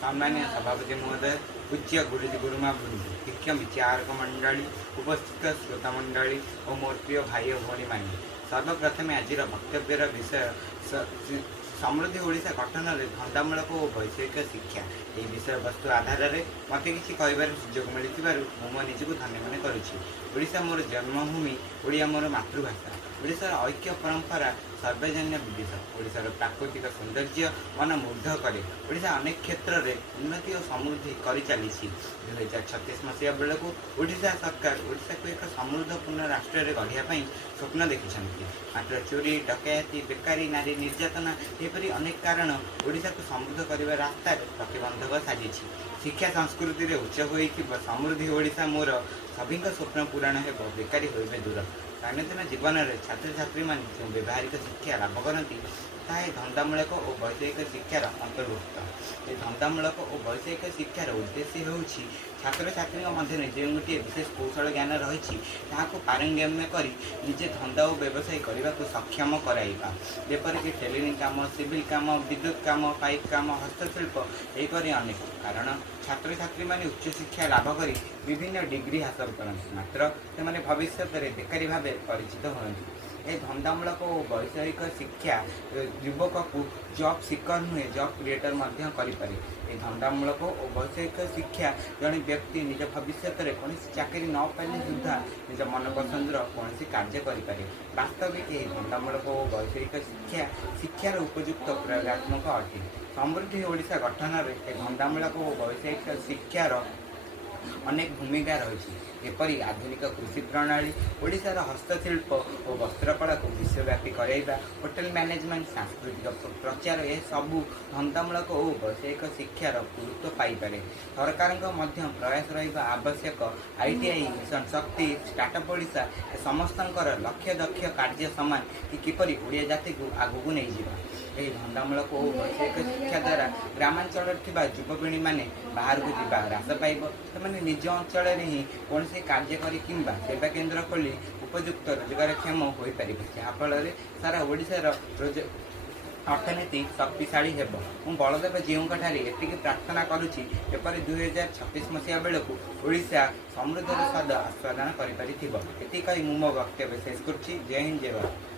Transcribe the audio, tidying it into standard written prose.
सम्मान्य सभापति महोदय, पूज्य गुरुजी गुरुमा बृंद, शिक्षक विचारक मंडली, उपस्थित श्रोता मंडली और मोर प्रिय भाई और भौणी मैंने सर्वप्रथम आज वक्तव्यर विषय समृद्धि ओडिशा गठन में धंदामूलक और वैषयिक शिक्षा ये विषय वस्तु आधार में मत कि कहबार सुजोग मिली मो निजक धन्य मन करुच्छा मोर जन्मभूमि ओडिया मोर मातृभाषा ओडिशार ऐक्य परंपरा सर्वजन्य विदेश ओडिशार प्राकृतिक सौंदर्य मन मुग्ध करे ओडिशा अनेक क्षेत्र में उन्नति और समृद्धि कर चली 2036 मसीहा बेलू ओडिशा सरकार ओडिशा को एक समृद्धपूर्ण राष्ट्र में गढ़ापी स्वप्न देखिं मात्र चोरी डकैती बेकारी नारी निर्यातना एपरी अनेक कारण ओडिशा को समृद्ध करने रास्ता प्रतिबंधक साजी शिक्षा संस्कृति में उच्च हो समृद्धि ओडिशा मोर सभी स्वप्न पूरण हो बेकारी हो दूर दैनंदिन जीवन में छात्र छात्री मान जो व्यावहारिक शिक्षा लाभ करती ताहे धंदामूलक और वैषयिक शिक्षार अंतर्भुक्त ये धंदामूलक और वैषयिक शिक्षार उद्देश्य हो छात्र छात्री मध्य जो गोटे विशेष कौशल ज्ञान रही पारंगम्य कर निजे धंदा और व्यवसाय करने को सक्षम कराइबा जेपरिक टेलरिंग काम सिविल काम विद्युत काम पाइप काम हस्तशिल्प यहपरि अनेक कारण छात्र छात्री मैंने उच्च शिक्षा लाभ कर विभिन्न डिग्री हासिल करते मात्र से भविष्य में बेकारी भाव परिचित होती ये धंदामूलक और वैषयिक शिक्षा युवक को जॉब सिकर नुहे जॉब क्रिएटर करें ये धंदामूलक और वैषयिक शिक्षा जड़े व्यक्ति निज भविष्य में कौन चाकरी न पाने सुधा निज मनपसंदर कौन कार्य करें वास्तविक ये धंदामूलक और वैषयिक शिक्षा शिक्षार उपयुक्त प्रयोगात्मक अटे समृद्धि ओडिशा गठन में धंदामूलक और वैषयिक शिक्षार अनेक भूमिका रही एपरी आधुनिक कृषि प्रणाली ओडिशार हस्तशिल्प और वस्त्रकला को विश्वव्यापी कराइबा होटेल मैनेजमेंट सांस्कृतिक प्रचार ये सबू धंदामूलक और वैषयिक शिक्षार गुरुत्व पाइपे सरकार प्रयास रहा आवश्यक ITI मिशन शक्ति स्टार्टअप ओडिशा समस्त लक्ष्य दक्ष कार्य सामान कि किपरि ओडिया जाति को आगू नहीं जावा यही धंदामूलक और वैषयिक शिक्षा द्वारा ग्रामांचल युवपीढ़ी मैंने बाहर को जावा ह्रास पाइब से निज अंचल ही कौन से कार्य करी किंबा सेवा केन्द्र खोली उपयुक्त रोजगारक्षम हो पार जहाँफल सारा ओडिशार अर्थनीति शक्तिशाली हेब मु बलदेव जीवठारे एति प्रार्थना करुच्ची एपरी 2036 मसीहा बेलू ओडिशा समृद्धर स्वाद आस्वादन कर मो वक्तव्य शेष करुच्ची। जय हिंद जय भारत।